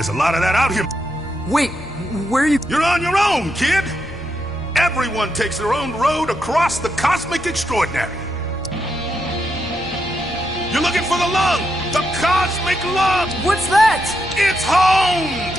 There's a lot of that out here. Wait, where are you? You're on your own, kid. Everyone takes their own road across the cosmic extraordinary. You're looking for the lung, the cosmic lung. What's that? It's home.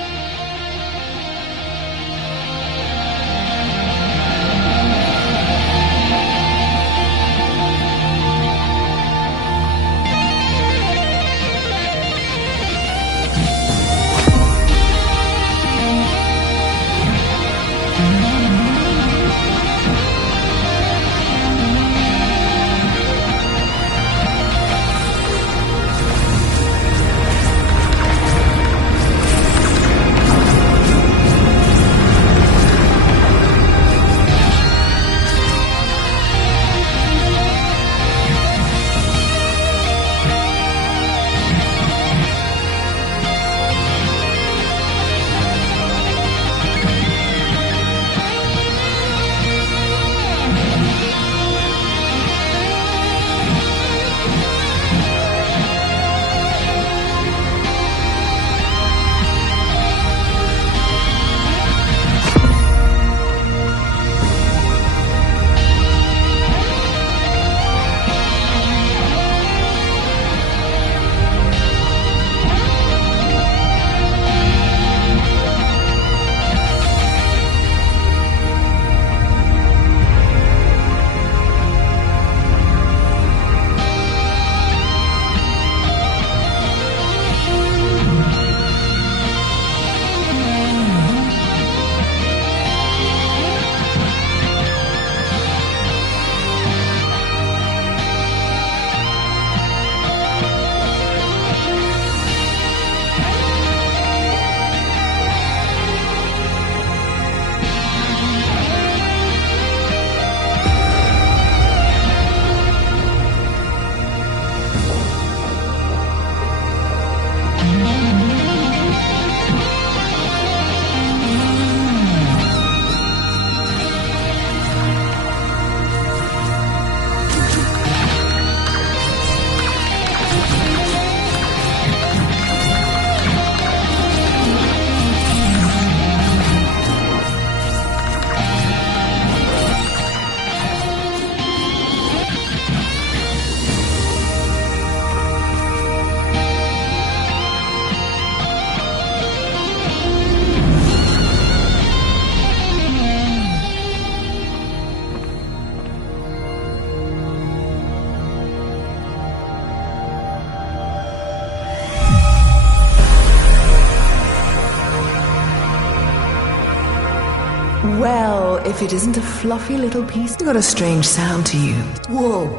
Well, if it isn't a fluffy little piece, you got a strange sound to you. Whoa,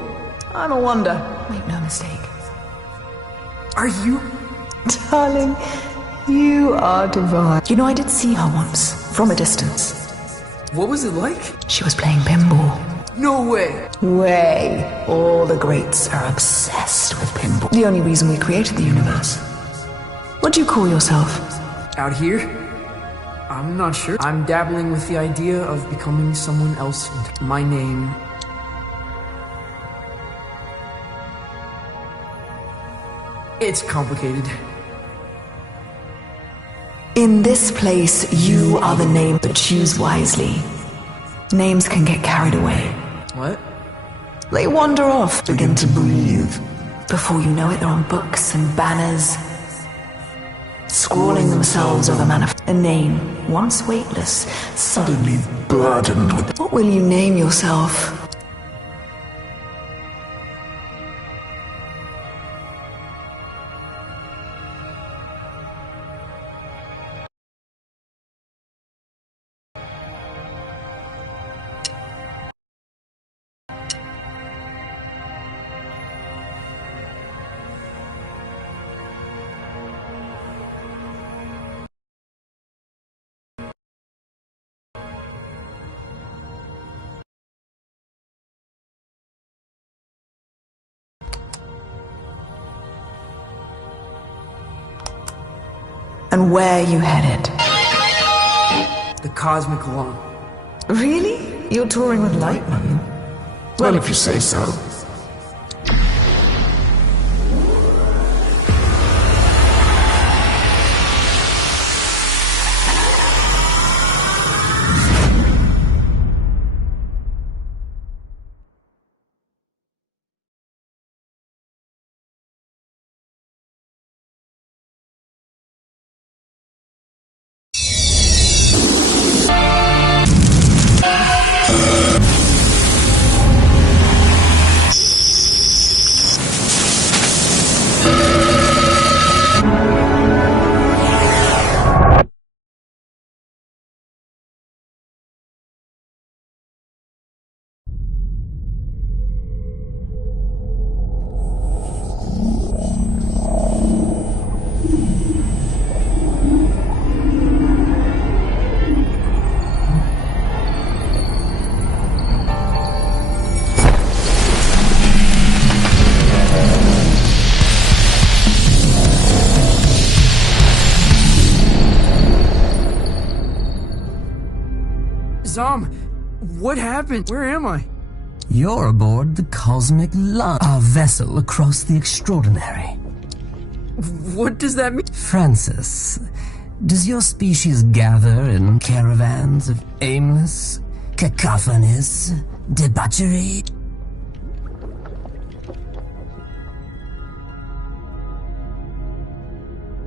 I'm a wonder. Make no mistake. are you? Darling, you are divine. You know, I did see her once, from a distance. What was it like? She was playing pinball. No way. Way. All the greats are obsessed with pinball. The only reason we created the universe. What do you call yourself? Out here? I'm not sure. I'm dabbling with the idea of becoming someone else. My name... It's complicated. In this place, you are the name, but choose wisely. Names can get carried away. What? They wander off, begin to breathe. Before you know it, they're on books and banners, scrawling themselves over a name, once weightless, suddenly burdened with... What will you name yourself? And where you headed? The cosmic lawn. Really? You're touring with Lightman? Well, if you say so. What happened? Where am I? You're aboard the Cosmic Lung, our vessel across the extraordinary. What does that mean? Francis, does your species gather in caravans of aimless, cacophonous debauchery?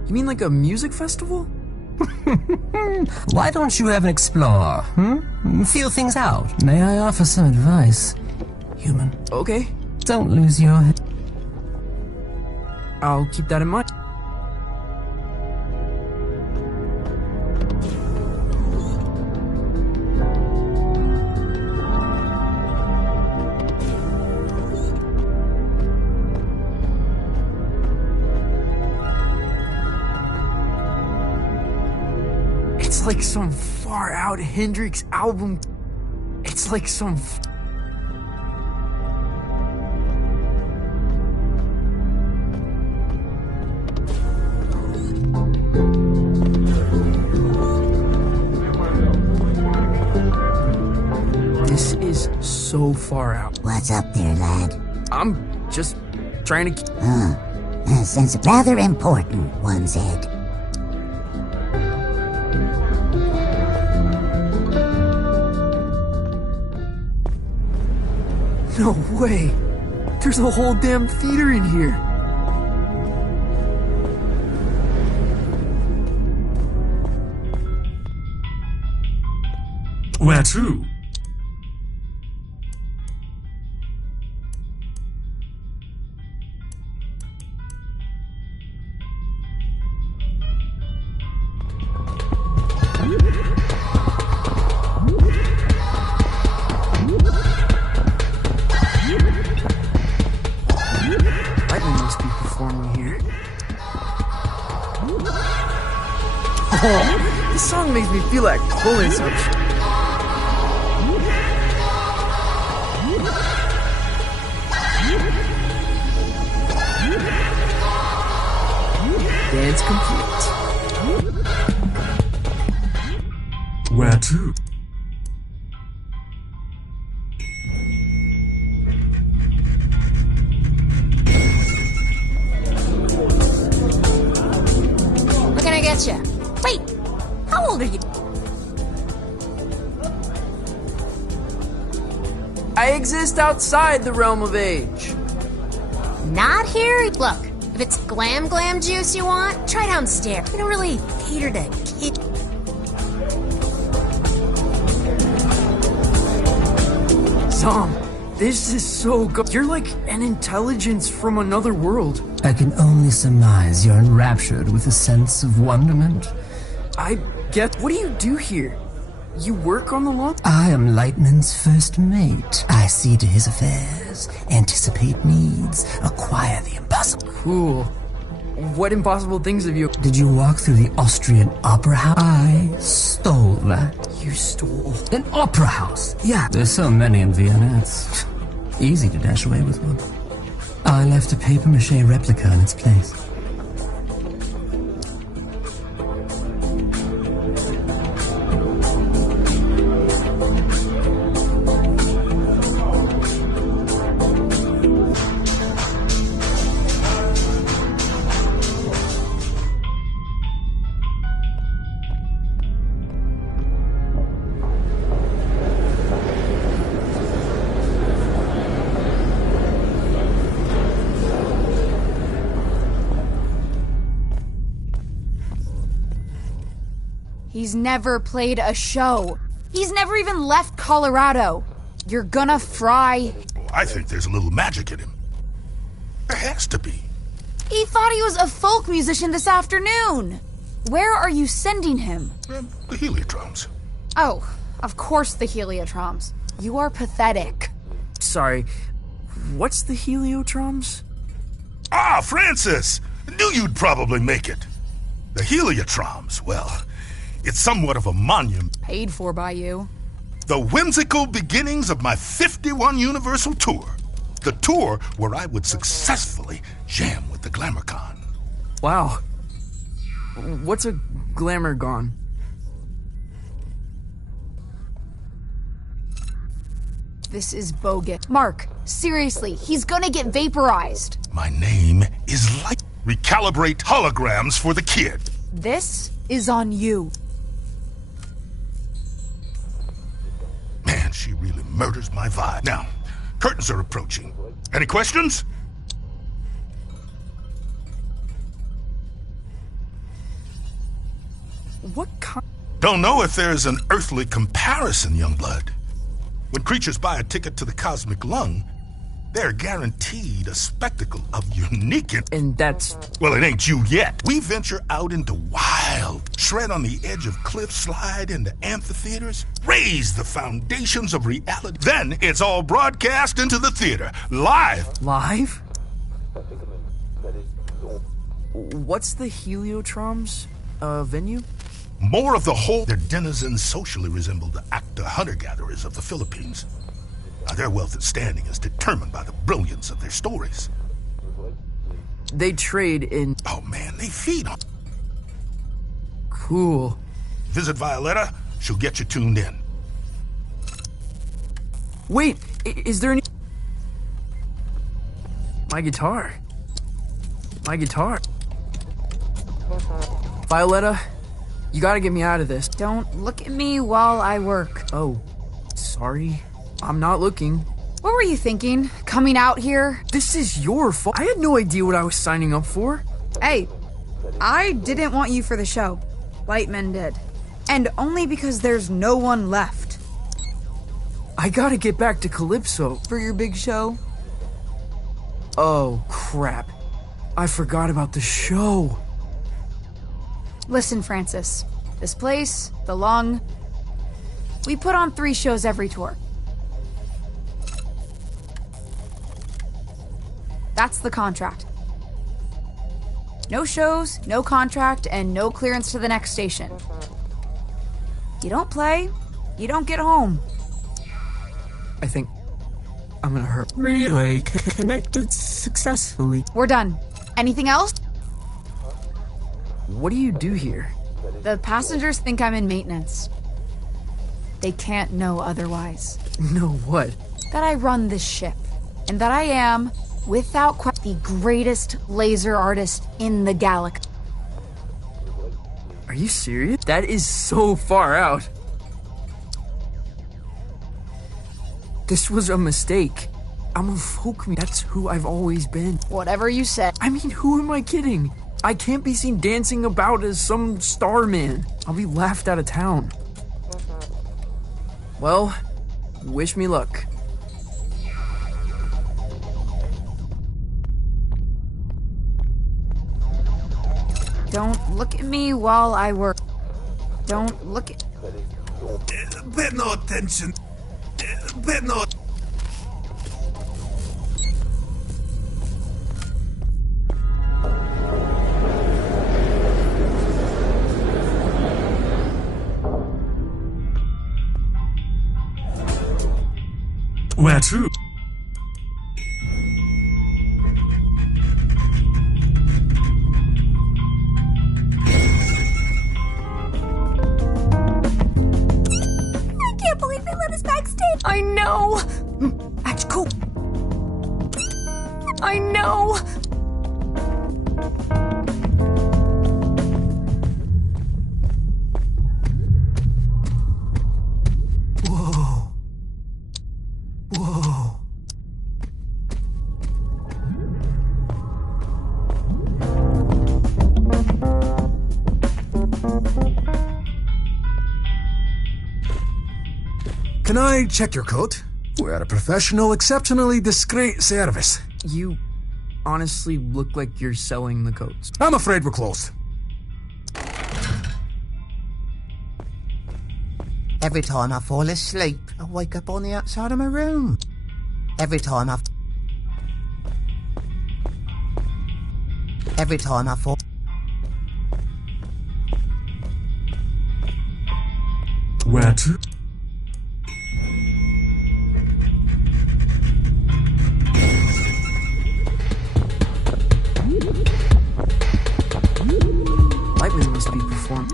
You mean like a music festival? Why don't you ever explore, Feel things out. May I offer some advice, human? Okay. Don't lose your head. I'll keep that in mind. It's like some far out Hendrix album. It's like some This is so far out. What's up there, lad? I'm just trying to Since rather important, one said. No way! There's a whole damn theater in here! Where to? Lightning must be performing here. Oh, this song makes me feel like pulling some shit. Dance complete. Where to? What can I get you? Wait, how old are you? I exist outside the realm of age. Not here? Look, if it's glam juice you want, try downstairs. We don't really cater to kids. Zom, this is so good. You're like an intelligence from another world. I can only surmise you're enraptured with a sense of wonderment. I get. What do you do here? You work on the lawn? I am Lightman's first mate. I see to his affairs, anticipate needs, acquire the impossible. Cool. What impossible things have you... Did you walk through the Austrian opera house? I stole that. You stole... An opera house? Yeah. There's so many in Vienna, it's easy to dash away with one. I left a papier-mâché replica in its place. He's never played a show. He's never even left Colorado. You're gonna fry. I think there's a little magic in him. There has to be. He thought he was a folk musician this afternoon. Where are you sending him? The Heliotroms. Oh, of course the Heliotroms. You are pathetic. Sorry. What's the Heliotroms? Ah, Francis! Knew you'd probably make it. The Heliotroms, well, it's somewhat of a monument. Paid for by you. The whimsical beginnings of my 51 Universal Tour. The tour where I would successfully jam with the Glamourcon. Wow. What's a Glamourgon? This is bogus. Mark, seriously, he's gonna get vaporized. My name is Light. Recalibrate holograms for the kid. This is on you. Man, she really murders my vibe. Now, curtains are approaching. Any questions? What kind? Don't know if there's an earthly comparison, Youngblood. When creatures buy a ticket to the cosmic lung, they're guaranteed a spectacle of unique And that's... Well, it ain't you yet. We venture out into wild, tread on the edge of cliffs, slide into amphitheaters, raise the foundations of reality. Then it's all broadcast into the theater, live. Live? What's the Heliotrom's venue? More of the whole. Their denizens socially resemble the actor hunter-gatherers of the Philippines. Now, their wealth and standing is determined by the brilliance of their stories. They trade in... Oh, man, they feed on. Cool. Visit Violetta. She'll get you tuned in. Wait, is there any... My guitar. My guitar. Violetta, you gotta get me out of this. Don't look at me while I work. Oh, sorry. I'm not looking. What were you thinking? Coming out here? This is your fault. I had no idea what I was signing up for. Hey, I didn't want you for the show. Lightman did. And only because there's no one left. I gotta get back to Calypso. For your big show? Oh, crap. I forgot about the show. Listen, Francis. This place, the Lung, we put on 3 shows every tour. That's the contract. No shows, no contract, and no clearance to the next station. You don't play, you don't get home. I think I'm gonna hurt. Relay connected successfully. We're done. Anything else? What do you do here? The passengers think I'm in maintenance. They can't know otherwise. No, what? That I run this ship, and that I am, without question, the greatest laser artist in the galaxy. Are you serious? That is so far out. This was a mistake. I'm a folk me. That's who I've always been. Whatever you said. I mean, who am I kidding? I can't be seen dancing about as some starman. I'll be laughed out of town. Well, wish me luck. Don't look at me while I work. Don't look at... Pay no attention. Pay no... Where to? I can't believe they let us backstage. I know! Act cool. I know! Whoa. Whoa. Can I check your coat? We're a professional, exceptionally discreet service. You honestly look like you're selling the coats. I'm afraid we're closed. Every time I fall asleep, I wake up on the outside of my room. Every time I fall... Where to? Lightman must be performing.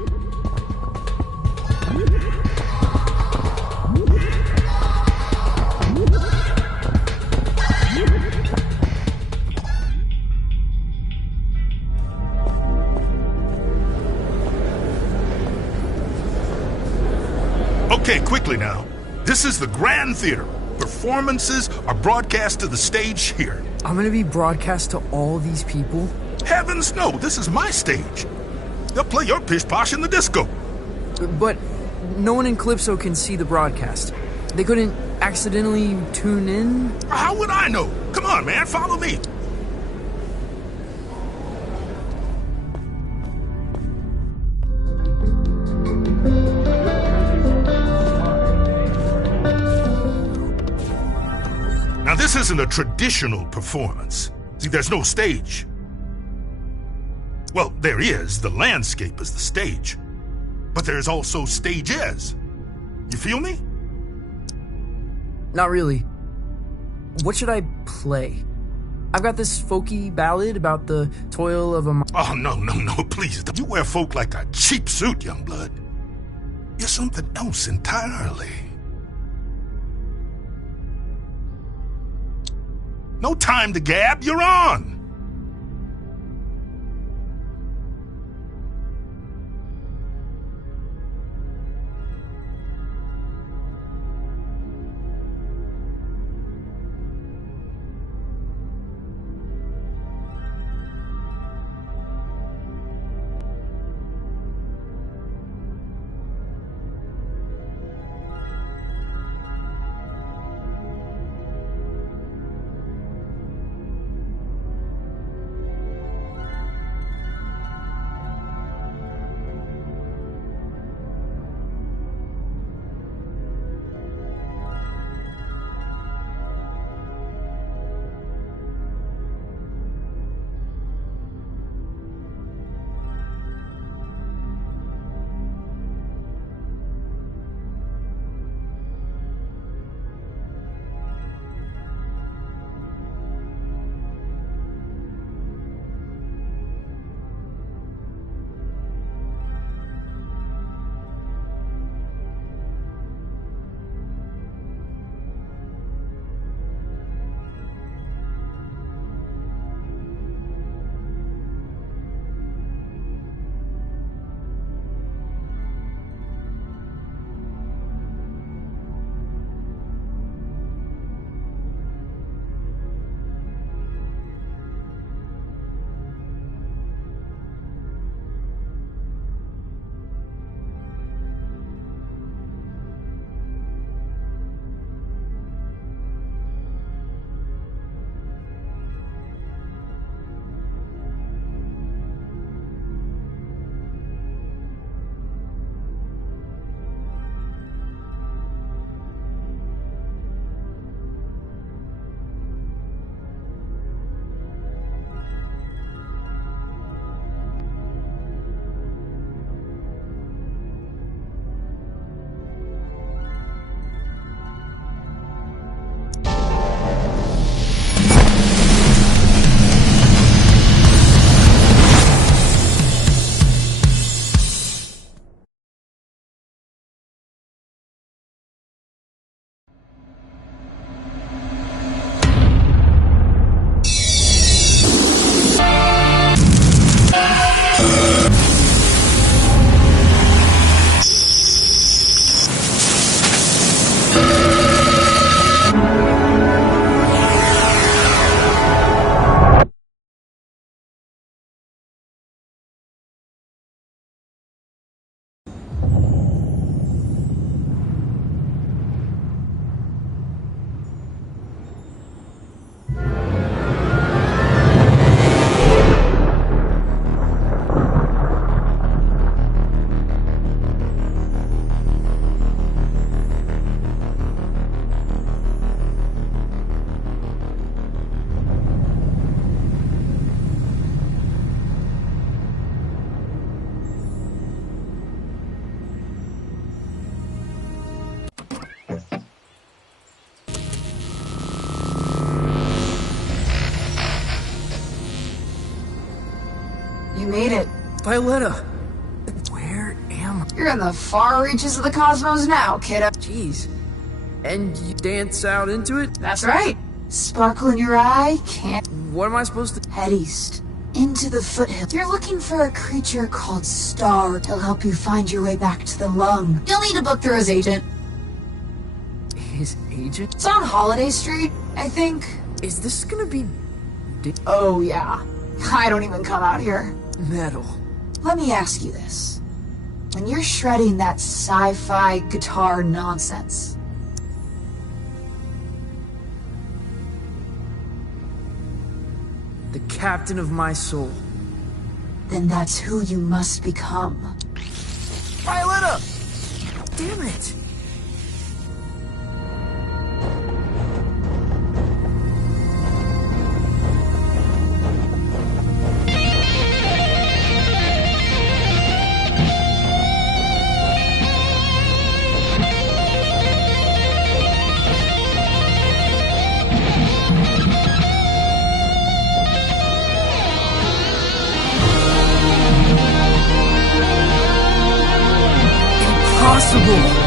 This is the Grand Theater. Performances are broadcast to the stage here. I'm gonna be broadcast to all these people? Heavens no, this is my stage. They'll play your pish posh in the disco. But no one in Calypso can see the broadcast. They couldn't accidentally tune in? How would I know? Come on, man, follow me. Now, this isn't a traditional performance. See, there's no stage. Well, there is. The landscape is the stage. But there's also stages. You feel me? Not really. What should I play? I've got this folky ballad about the toil of a... Oh, no, please. You wear folk like a cheap suit, young blood. You're something else entirely. No time to gab, you're on! You made it. Violetta, where am I? You're in the far reaches of the cosmos now, kiddo. Jeez. And you dance out into it? That's right. Sparkle in your eye, can't... What am I supposed to... Head east, into the foothills. You're looking for a creature called Star. He'll help you find your way back to the lung. You'll need to book through his agent. His agent? It's on Holiday Street, I think. Is this gonna be... Oh, yeah. I don't even come out here. metal? Let me ask you this. When you're shredding that sci-fi guitar nonsense, The captain of my soul. then that's who you must become. Violetta! Damn it! Impossible!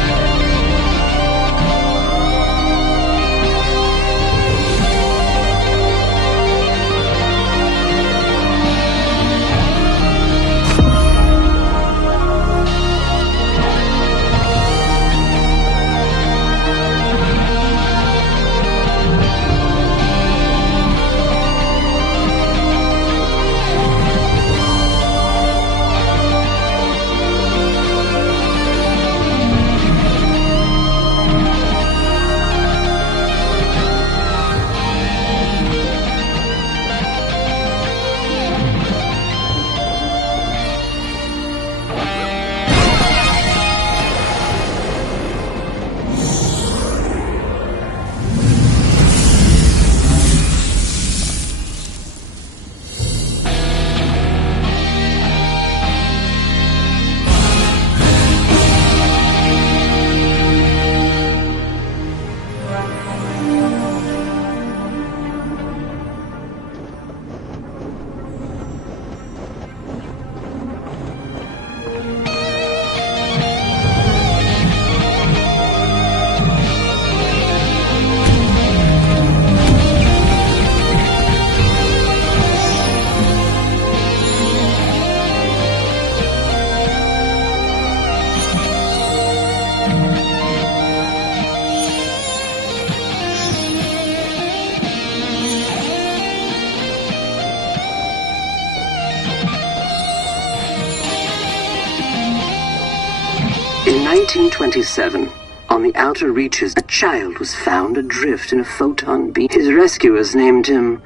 In 1927, on the outer reaches, a child was found adrift in a photon beam. His rescuers named him.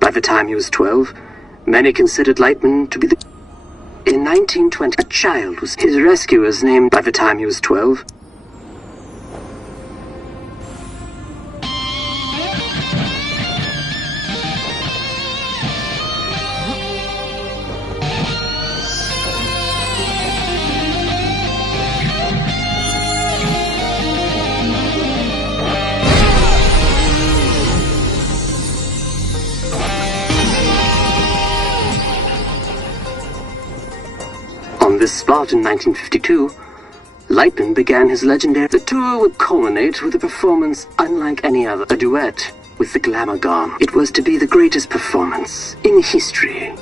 By the time he was 12, many considered Lightman to be the... In 1920, a child was... His rescuers named... By the time he was 12... On this spot in 1952, Lightman began his legendary... The tour would culminate with a performance unlike any other, a duet with the Glamour Gone. It was to be the greatest performance in history.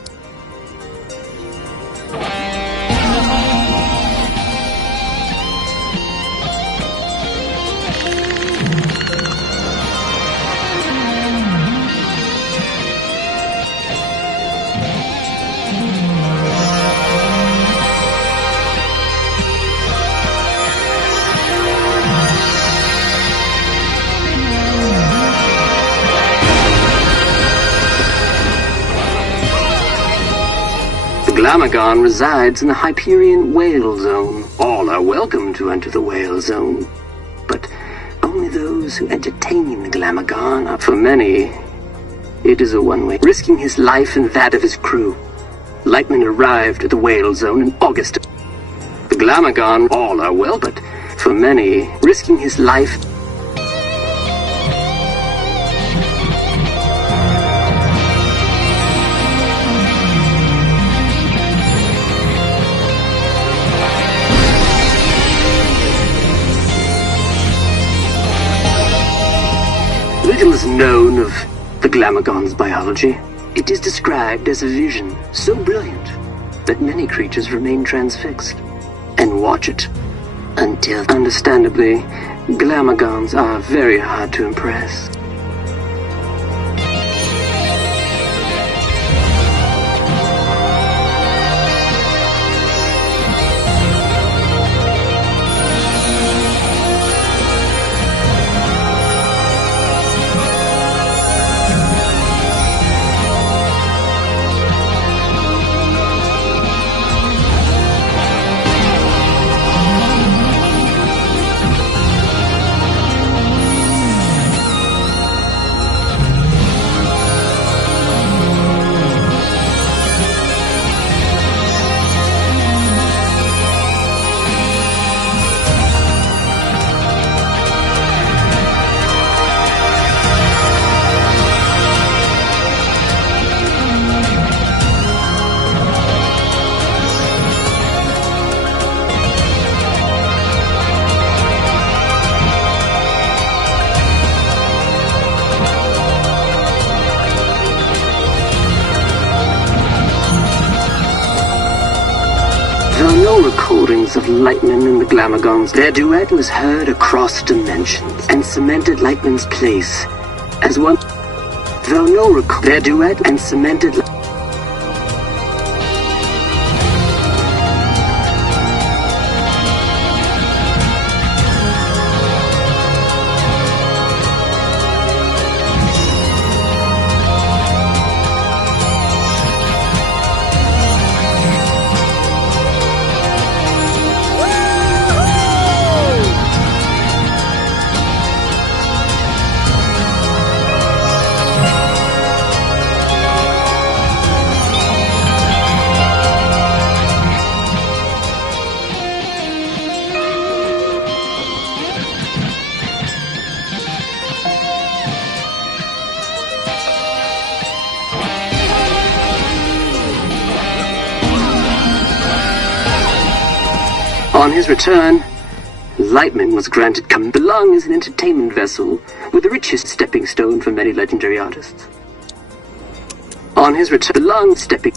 Glamagon resides in the Hyperion Whale Zone. All are welcome to enter the Whale Zone, but only those who entertain the Glamagon are. For many, it is a one-way. Risking his life and that of his crew, Lightman arrived at the Whale Zone in August. The Glamagon, all are well, but for many, risking his life... Little is known of the Glamagon's biology. It is described as a vision so brilliant that many creatures remain transfixed and watch it until, understandably, Glamagons are very hard to impress. There are no recordings of Lightman and the Glamagons. Their duet was heard across dimensions and cemented Lightman's place as one. Though no their duet and cemented. On his return, Lightman was granted belong as an entertainment vessel with the richest stepping stone for many legendary artists. On his return, belong stepping.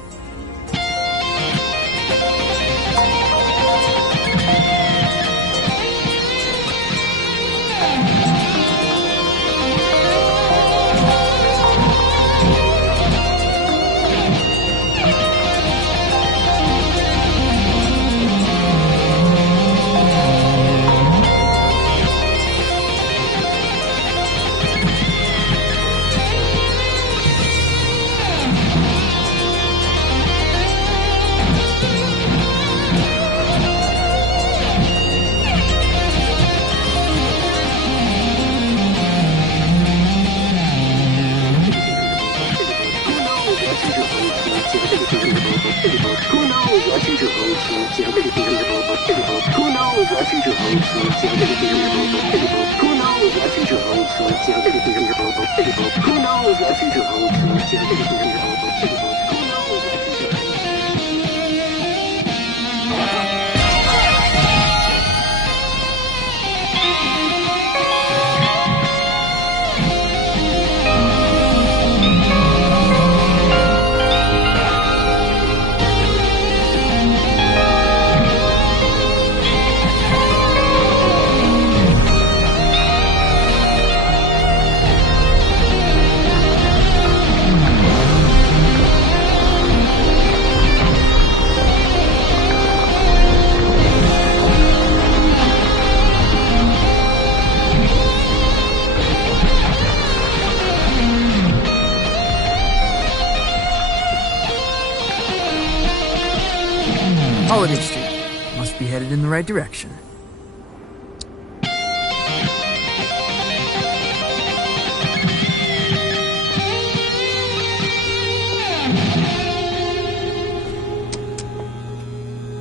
Holiday Street. Must be headed in the right direction.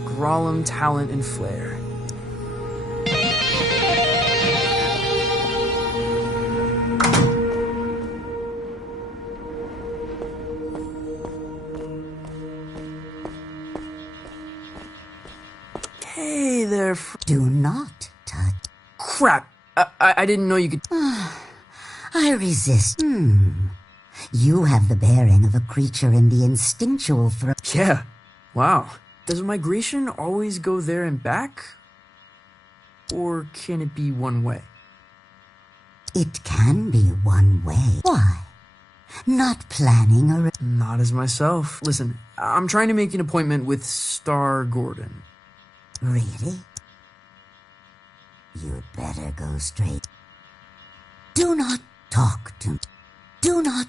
Grałem talent and flair. Hey there, Do not touch. Crap! I didn't know you could. I resist. You have the bearing of a creature in the instinctual throw. Yeah. Wow. Does migration always go there and back? Or can it be one way? It can be one way. Why? Not planning a... Not as myself. Listen, I'm trying to make an appointment with Star Gordon. Really? You'd better go straight. Do not talk to me. Do not...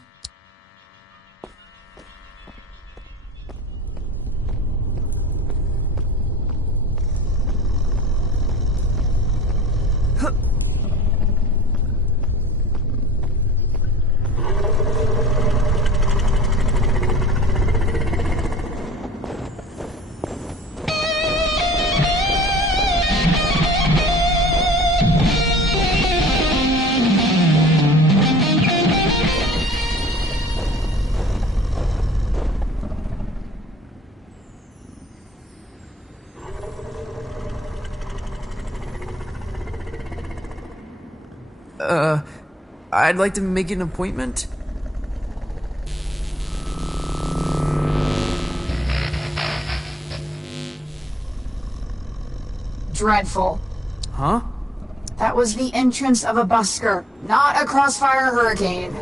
I'd like to make an appointment. Dreadful. Huh? That was the entrance of a busker, not a crossfire hurricane.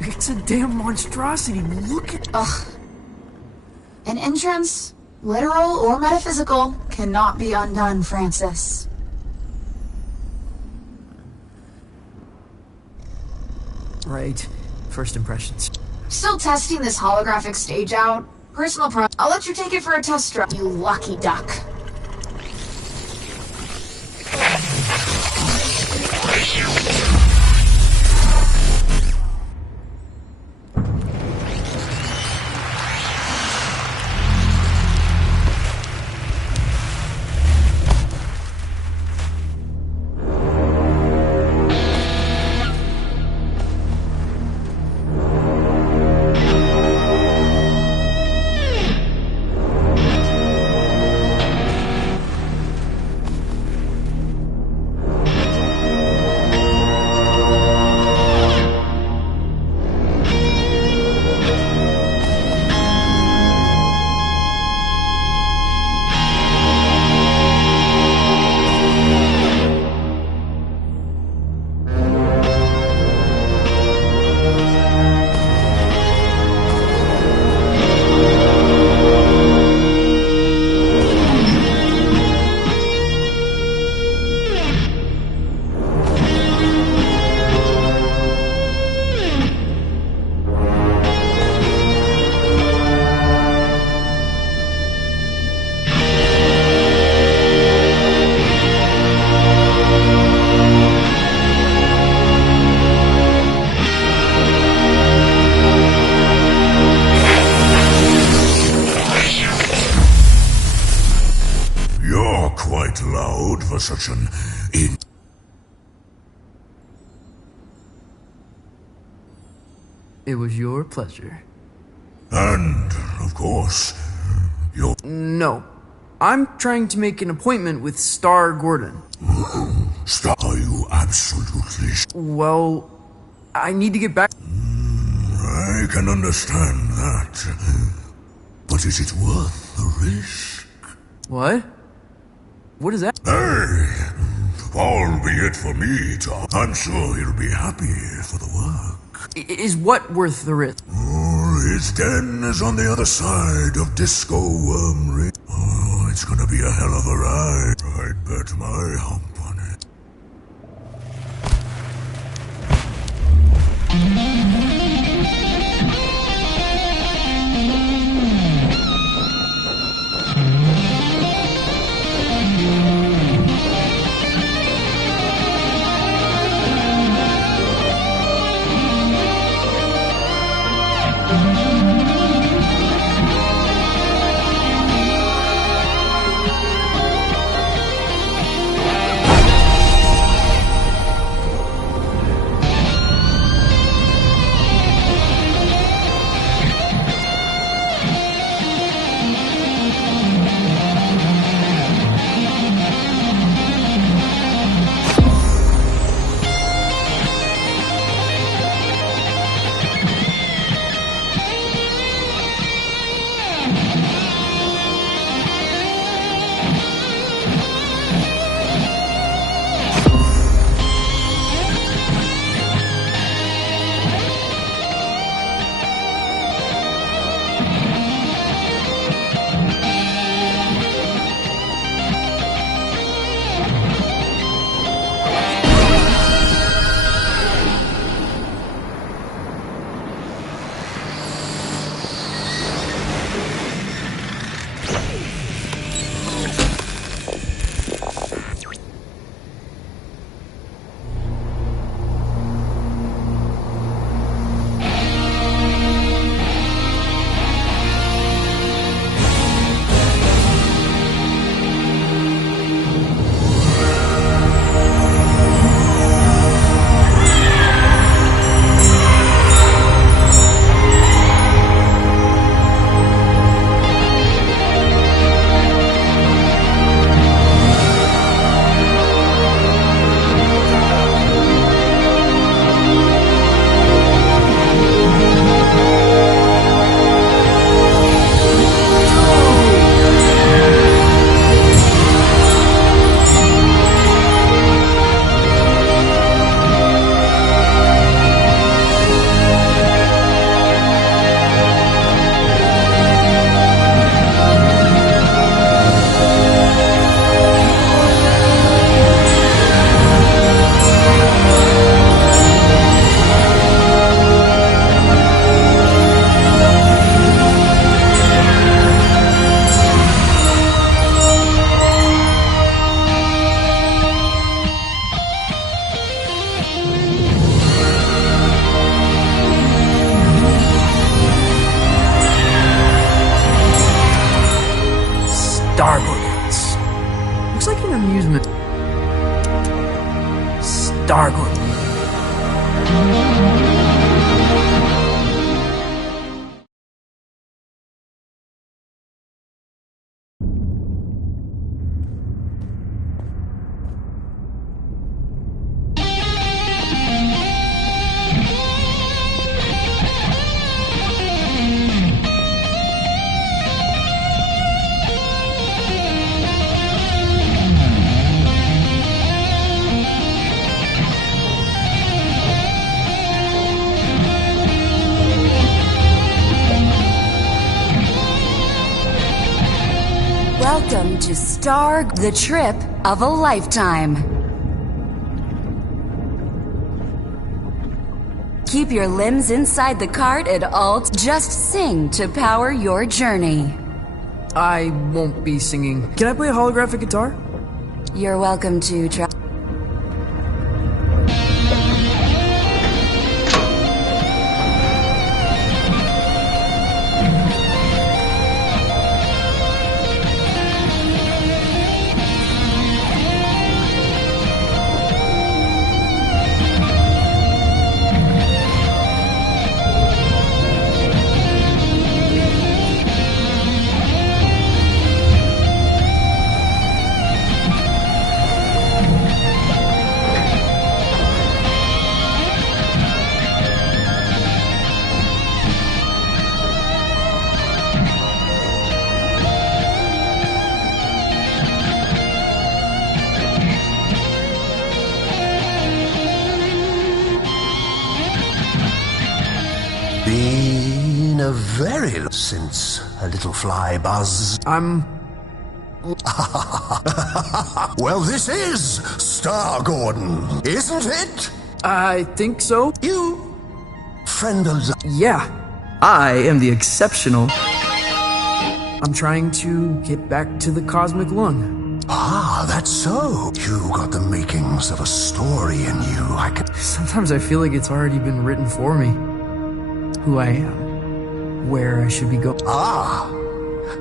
It's a damn monstrosity. Look at... Ugh. An entrance, literal or metaphysical, cannot be undone, Francis. Right. First impressions. Still testing this holographic stage out? Personal pro... I'll let you take it for a test drive, you lucky duck. For such an It was your pleasure. And, of course, your... No. I'm trying to make an appointment with Star Gordon. Star, are you absolutely... Well, I need to get back... I can understand that. But is it worth the risk? What? What is that? Hey, albeit for me, Tom. I'm sure he'll be happy for the work. Is what worth the risk? Oh, his den is on the other side of Disco Worm. Oh, it's gonna be a hell of a ride. I'd bet my hump on it. Star Gordon. Welcome to Star, the trip of a lifetime. Keep your limbs inside the cart at all. Just sing to power your journey. I won't be singing. Can I play a holographic guitar? You're welcome to try. Been a very since a little fly buzz. Well, this is Star Gordon, isn't it? I think so. You friend of the... Yeah, I am the exceptional. I'm trying to get back to the cosmic lung. Ah, that's so. You got the makings of a story in you. Sometimes I feel like it's already been written for me. Who I am, where I should be going. Ah,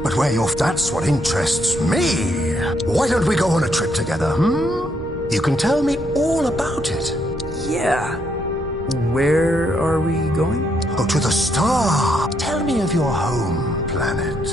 but where you're... That's what interests me. Why don't we go on a trip together, You can tell me all about it. Yeah. Where are we going? Oh, to the star. Tell me of your home planet.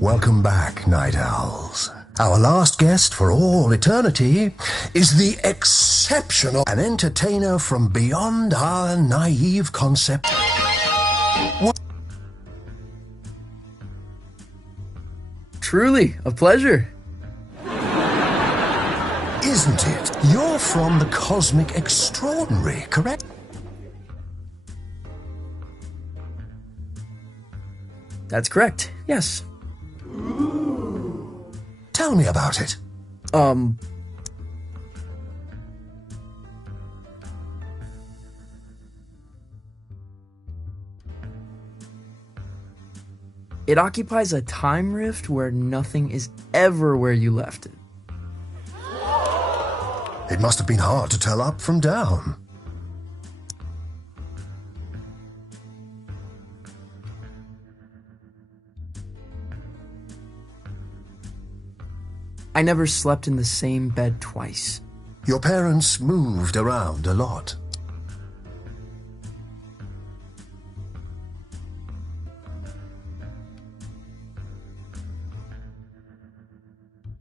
Welcome back, Night Owls. Our last guest for all eternity is the exceptional, an entertainer from beyond our naive concept. Truly, a pleasure. Isn't it? You're from the Cosmic Extraordinary, correct? That's correct, yes. Tell me about it. It occupies a time rift where nothing is ever where you left it. It must have been hard to tell up from down. I never slept in the same bed twice. Your parents moved around a lot.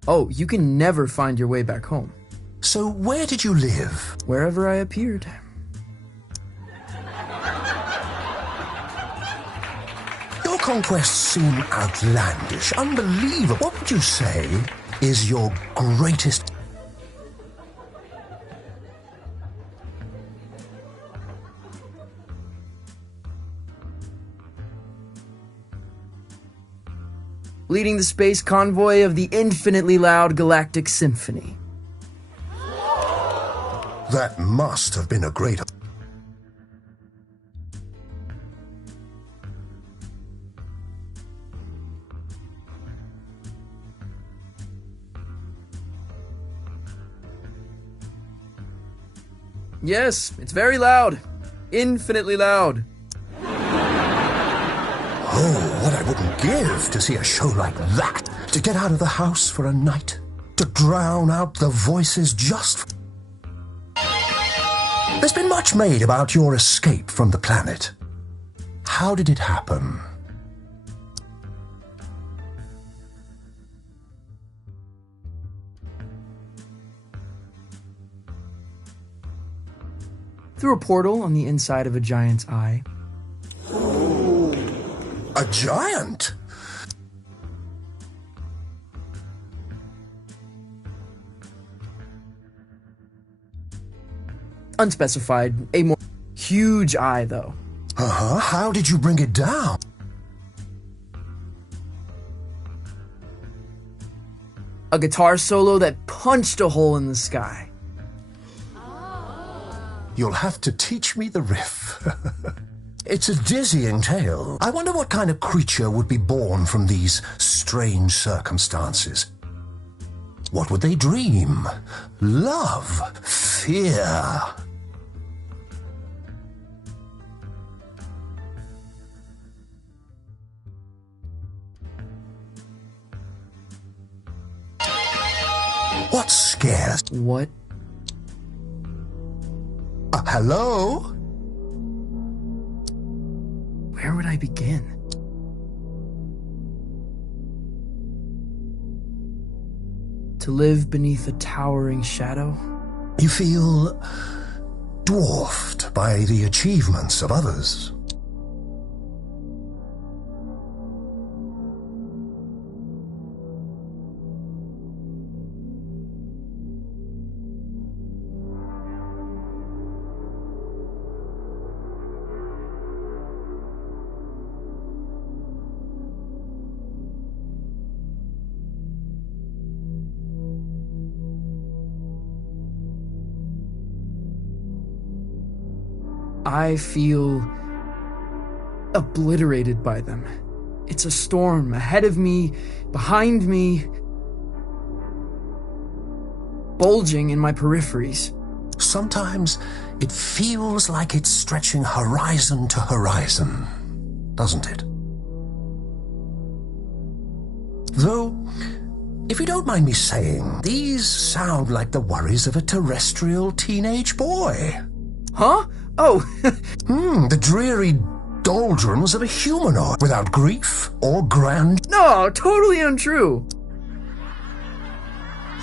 Oh, you can never find your way back home. So where did you live? Wherever I appeared. Your conquests seem outlandish, unbelievable. What would you say is your greatest... Leading the space convoy of the infinitely loud galactic symphony. That must have been a great... Yes, it's very loud. Infinitely loud. Oh, what I wouldn't give to see a show like that. To get out of the house for a night. To drown out the voices just... There's been much made about your escape from the planet. How did it happen? Through a portal on the inside of a giant's eye. A giant? Unspecified. A more huge eye, though. Uh-huh. How did you bring it down? A guitar solo that punched a hole in the sky. You'll have to teach me the riff. It's a dizzying tale. I wonder what kind of creature would be born from these strange circumstances. What would they dream? Love? Fear? What scares? What? Hello? Where would I begin? To live beneath a towering shadow? You feel dwarfed by the achievements of others. I feel obliterated by them. It's a storm ahead of me, behind me, bulging in my peripheries. Sometimes it feels like it's stretching horizon to horizon, doesn't it? Though, if you don't mind me saying, these sound like the worries of a terrestrial teenage boy. Huh? Oh. The dreary doldrums of a humanoid without grief or grand... No, totally untrue.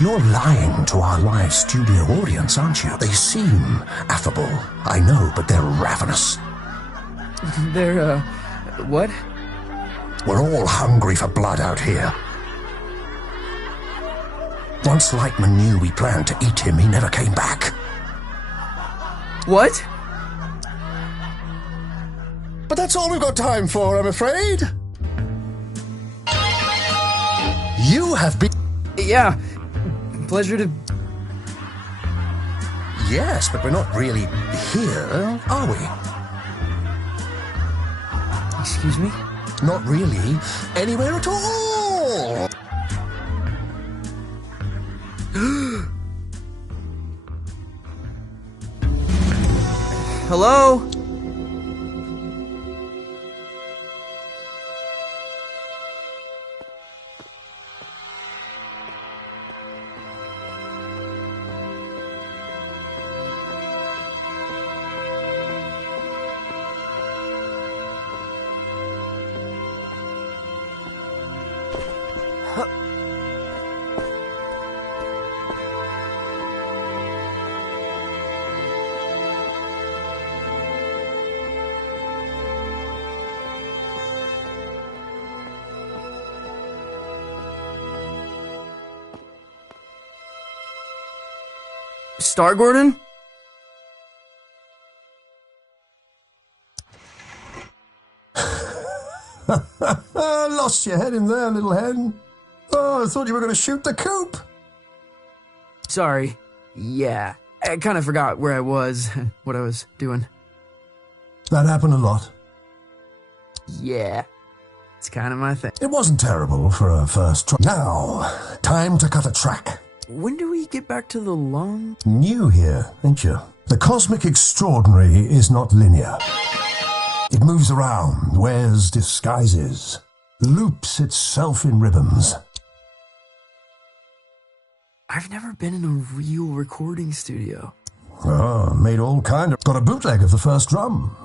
You're lying to our live studio audience, aren't you? They seem affable, I know, but they're ravenous. They're, what? We're all hungry for blood out here. Once Lightman knew we planned to eat him, he never came back. What? But that's all we've got time for, I'm afraid. You have been... Yeah, pleasure to... Yes, but we're not really here, are we? Excuse me? Not really anywhere at all! Hello? Star Gordon? Lost your head in there, little hen. Oh, I thought you were going to shoot the coop. Sorry. Yeah, I kind of forgot where I was, what I was doing. That happened a lot. Yeah, it's kind of my thing. It wasn't terrible for a first try. Now, time to cut a track. When do we get back to the long? New here, ain't you? The cosmic extraordinary is not linear. It moves around, wears disguises, loops itself in ribbons. I've never been in a real recording studio. Oh, made all kind of... Got a bootleg of the first drum.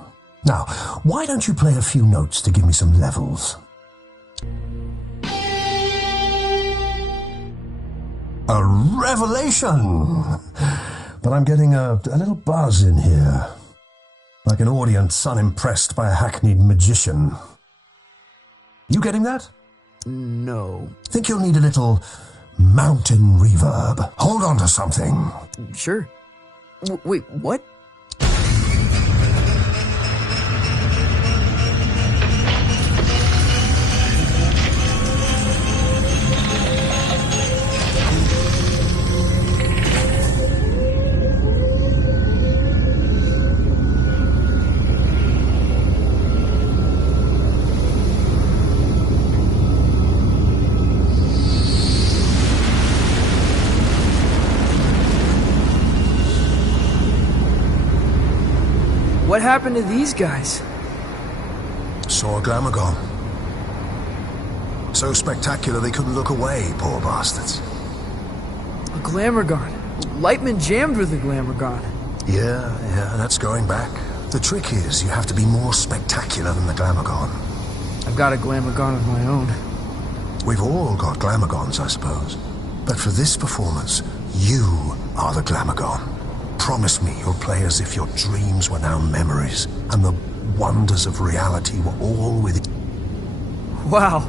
Now, why don't you play a few notes to give me some levels? A revelation! But I'm getting a little buzz in here. Like an audience unimpressed by a hackneyed magician. You getting that? No. Think you'll need a little mountain reverb. Hold on to something. Sure. Wait, what? What happened to these guys? Saw a Glamagon. So spectacular they couldn't look away, poor bastards. A Glamourgon. Lightman jammed with a Glamourgon. Yeah, that's going back. The trick is you have to be more spectacular than the Glamagon. I've got a Glamourgon of my own. We've all got Glamagons, I suppose. But for this performance, you are the Glamagon. Promise me you'll play as if your dreams were now memories, and the wonders of reality were all within. Wow,